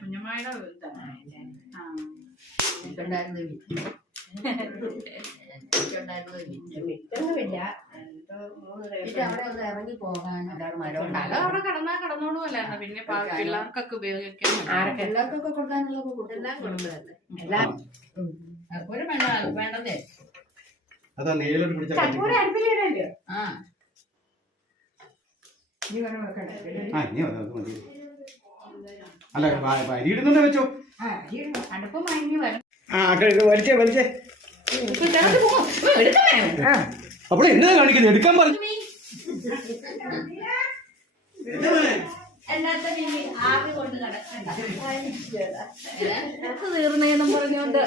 കുഞ്ഞമ്മായുടെ ഇറങ്ങി പോകാൻ അവിടെ കിടന്നോളൂ അല്ലായിരുന്നു. പിന്നെ പിള്ളേർക്കൊക്കെ ഉപയോഗിക്കാൻ പിള്ളേർക്കൊക്കെ കൊടുക്കാനുള്ള എല്ലാം കൊടുക്കുന്നതല്ലേ എല്ലാം ഒരു വേണ്ടതേ. അതാ നീലോട്ട് പിടിച്ച അല്ല അരി ഇടുന്നുണ്ടോ വെച്ചോ. അടുപ്പ് മയങ്ങി വരും. വലിച്ചേ വലിച്ചേ. അപ്പോൾ എന്താ കാണിക്കുന്നത്? എടുക്കാൻ പറഞ്ഞു. തീർന്നേന്നും പറഞ്ഞോണ്ട്